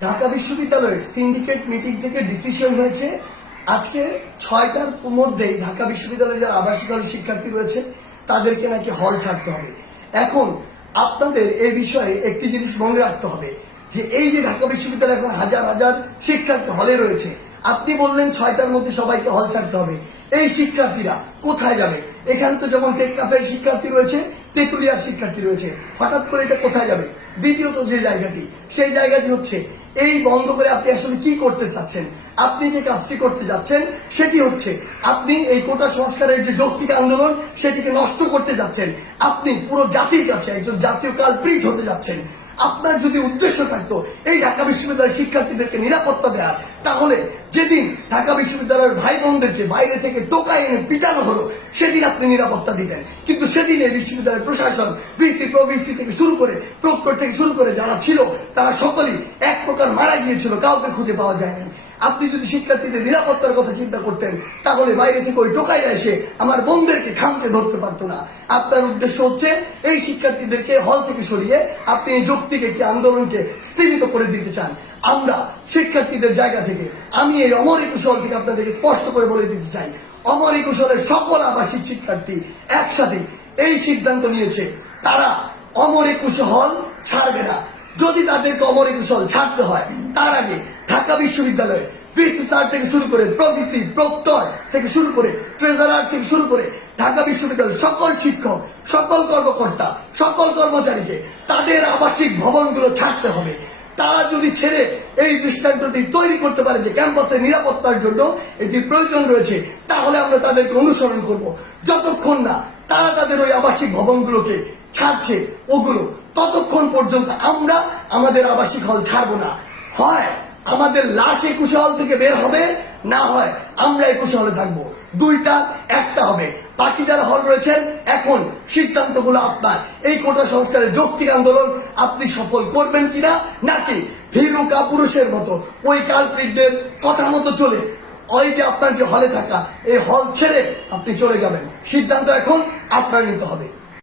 ঢাকা বিশ্ববিদ্যালয়ের syndicate meeting থেকে decision হয়েছে আজকে 6টার মধ্যেই ঢাকা বিশ্ববিদ্যালয়ের যারা আবাসিক হলের শিক্ষার্থী রয়েছে তাদেরকে নাকি হল ছাড়তে হবে। এখন আপনাদের এই বিষয়ে একটি জিনিস মনে রাখতে হবে যে এই যে ঢাকা বিশ্ববিদ্যালয়ে এখন হাজার হাজার শিক্ষার্থী হলে রয়েছে, আপনি বললেন 6টার মধ্যে সবাইকে হল ছাড়তে হবে, এই শিক্ষার্থীরা কোথায় যাবে? এখানে তো যেমন টেকনাফের শিক্ষার্থী রয়েছে, তেঁতুলিয়ার শিক্ষার্থী রয়েছে, হঠাৎ করে এটা কোথায় যাবে? দ্বিতীয়ত যে জায়গাটি, সেই জায়গাটি হচ্ছে এই বন্ধ করে আপনি আসলে কি করতে চাচ্ছেন? আপনি যে কাজটি করতে যাচ্ছেন সেটি হচ্ছে আপনি এই কোটা সংস্কারের যে যৌক্তিক আন্দোলন সেটিকে নষ্ট করতে যাচ্ছেন। আপনি পুরো জাতির কাছে একজন জাতীয় কালপ্রিট হতে যাচ্ছেন। আপনার যদি উদ্দেশ্য থাকতো এই ঢাকা বিশ্ববিদ্যালয়ের শিক্ষার্থীদেরকে নিরাপত্তা দেওয়ার, তাহলে যেদিন ঢাকা বিশ্ববিদ্যালয়ের ভাই বোনদেরকে বাইরে থেকে টোকাই এনে পিটানো হলো সেদিন আপনি নিরাপত্তা দিতেন। কিন্তু সেদিন এই বিশ্ববিদ্যালয়ের প্রশাসন, ভিসি, প্রভিসি থেকে শুরু করে প্রক্টর থেকে শুরু করে যারা ছিল তারা সকলেই এক প্রকার মারা গিয়েছিল, কাউকে খুঁজে পাওয়া যায়নি। আপনি যদি শিক্ষার্থীদের নিরাপত্তার কথা চিন্তা করতেন তাহলে বাইরে থেকে ওই টোকাইরা এসে আমার বোনদেরকে খামকে ধরতে পারতো না। আপনার উদ্দেশ্য হচ্ছে এই শিক্ষার্থীদেরকে হল থেকে সরিয়ে আপনি এই যৌক্তিক একটি আন্দোলনকে স্থগিত করে দিতে চান। আমরা শিক্ষার্থীদের জায়গা থেকে, আমি এই অমর একুশ হল থেকে আপনাদেরকে স্পষ্ট করে বলে দিতে চাই, অমর একুশ হলের সকল আবাসিক শিক্ষার্থী একসাথে এই সিদ্ধান্ত নিয়েছে তারা অমর একুশ হল ছাড়বে না। যদি তাদেরকে অমর একুশ হল ছাড়তে হয় তার আগে ঢাকা বিশ্ববিদ্যালয়ে ভিসি স্যার থেকে শুরু করে প্রভিসি, প্রক্টর থেকে শুরু করে ট্রেজারার থেকে শুরু করে ঢাকা বিশ্ববিদ্যালয়ের সকল শিক্ষক, সকল কর্মকর্তা, সকল কর্মচারীকে তাদের আবাসিক ভবনগুলো ছাড়তে হবে। তারা যদি ছেড়ে এই দৃষ্টান্তটি তৈরি করতে পারে যে ক্যাম্পাসের নিরাপত্তার জন্য এটি প্রয়োজন রয়েছে, তাহলে আমরা তাদেরকে অনুসরণ করব। যতক্ষণ না তারা তাদের ওই আবাসিক ভবনগুলোকে ছাড়ছে ওগুলো, ততক্ষণ পর্যন্ত আমরা আমাদের আবাসিক হল ছাড়বো না। হয় আমাদের লাশ 21 হল থেকে বের হবে, না হয় আমরা 21 হলে থাকবো। দুইটা একটা হবে। বাকি যারা হল রয়েছেন এখন সিদ্ধান্তগুলো আপনার। এই কোটা সংস্কারের যৌক্তিক আন্দোলন আপনি সফল করবেন কিনা, নাকি ভীরু কাপুরুষের মতো ওই কালপ্রিটদের কথা মতো চলে ওই যে আপনার যে হলে থাকা এই হল ছেড়ে আপনি চলে যাবেন? সিদ্ধান্ত এখন আপনার নিতে হবে।